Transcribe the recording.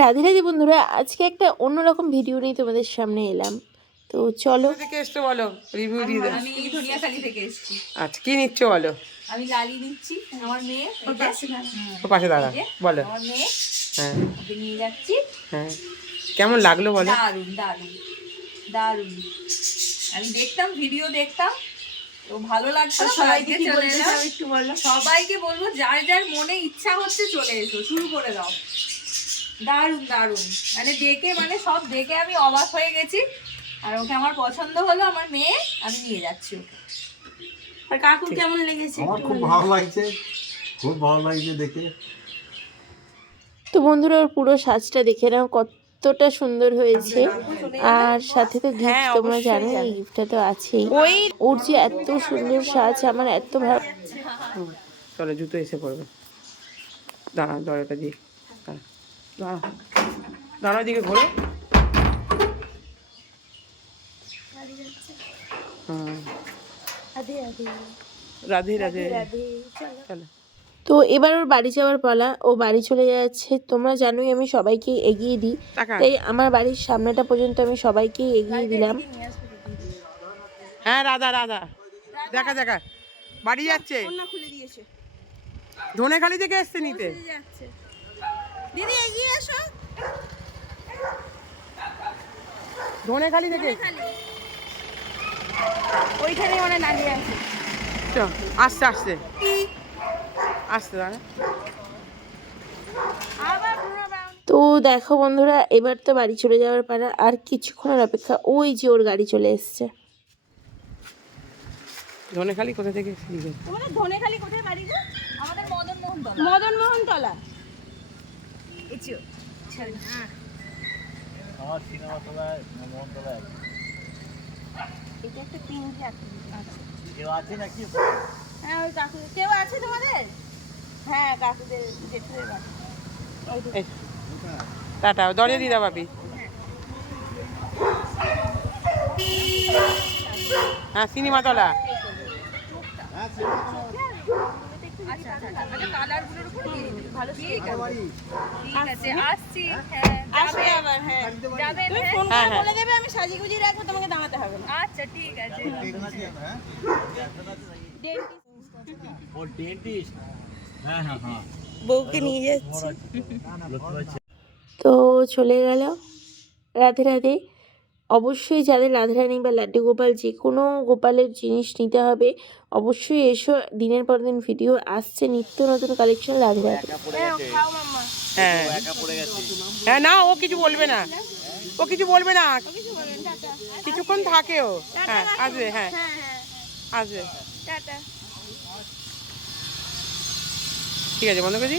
রাধে রাধে বন্ধুরা আজকে একটা অন্যরকম ভিডিও নিয়ে তোমাদের সামনে এলাম। তো চলো। থেকে এসছো বলো? রিভিউ দিয়ে দাও। আমি ধনিয়াখালি থেকে এসেছি। আচ্ছা কি নিচ্ছ বলো? আমি লালি নিচ্ছি আমার মেয়ে। ওর পাশে ও পাশে দাঁড়া বলো। আমার মেয়ে। হ্যাঁ। নিয়ে যাচ্ছি। হ্যাঁ। কেমন লাগল বলো? দারুণ দারুণ দারুণ। আমি দেখতাম ভিডিও দেখতাম। তো ভালো লাগতো সবাইকে চলে এলাম। একটু বলো। সবাইকে বলব যার যার মনে ইচ্ছা হচ্ছে চলে এসো। শুরু করে দাও। দারুণ দারুণ মানে দেখে মানে সব দেখে আমি অবাক হয়ে গেছি। আর ওকে আমার পছন্দ হলো আমার মেয়ে আমি নিয়ে যাচ্ছি ওকে। আর কাকুর কেমন লেগেছে আমার খুব ভালো লাগছে খুব ভালো লাগছে দেখে। তো বন্ধুরা ওর পুরো সাজটা দেখে নাও কতটা সুন্দর হয়েছে। আর সাথে তো গিফট তোমরা জানো এই গিফটটা তো আছেই। ওই ওর যে এত সুন্দর সাজ আমার এত ভালো চলো জুতো এসে পড়বে। দাঁড়া দরজাটা দিয়ে। দাঁড়া। দাঁড়া দিকে ঘোরো। রাধে রাধে। চলো। তো এবার ওর বাড়ি যাওয়ার পালা। ও বাড়ি চলে যাচ্ছে। তোমরা জানোই আমি সবাইকে এগিয়ে দিই। তাই আমার বাড়ির সামনেটা পর্যন্ত আমি সবাইকে এগিয়ে দিলাম। হ্যাঁ রাধা রাধা। দেখা দেখা। বাড়ি যাচ্ছে। ধনেখালি থেকে এসছে নিতে। দিদি এগিয়ে এসো। ধনেখালি থেকে ওইখানে মানে দাঁড়িয়ে আছে। চ, আসতে আসতে আসতে দাঁড়া। তো দেখো বন্ধুরা এবার তো বাড়ি চলে যাওয়ার পালা আর কিছুক্ষণের অপেক্ষা ওই যে ওর গাড়ি চলে এসছে। ধনেখালি কোথা থেকে তোমাদের ধনেখালি কোথায় বাড়ি আমাদের মদন মোহন মদন মোহন তলা আমার সিনেমা তলায় মোহন তলায় এটা একটা পিঙ্ক কেউ আছে নাকি? হ্যাঁ ওই কাকু কেউ আছে তোমাদের? হ্যাঁ কাকুদের জেঠুদের বাড়ি। টাটা দিয়ে দাও বাপি হ্যাঁ। সিনেমাতলা আচ্ছা আচ্ছা আচ্ছা হ্যাঁ আচ্ছা ঠিক আছে। হ্যাঁ হ্যাঁ। হ্যাঁ। বউকে নিয়ে যাচ্ছে। তো চলে গেল। রাধে রাধে। অবশ্যই যাদের রাধারানী বা লাড্ডু গোপাল যে কোনো গোপালের জিনিস নিতে হবে অবশ্যই এসো। দিনের পর দিন ভিডিও আসছে নিত্য নতুন কালেকশন রাধে হ্যাঁ একা পড়ে গেছে। হ্যাঁ না ও কিছু বলবে না। ও কিছু বলবে না। কিছুক্ষণ থাকে ও। হ্যাঁ আসবে হ্যাঁ। হ্যাঁ হ্যাঁ। আসবে। ঠিক আছে বন্ধ করছি?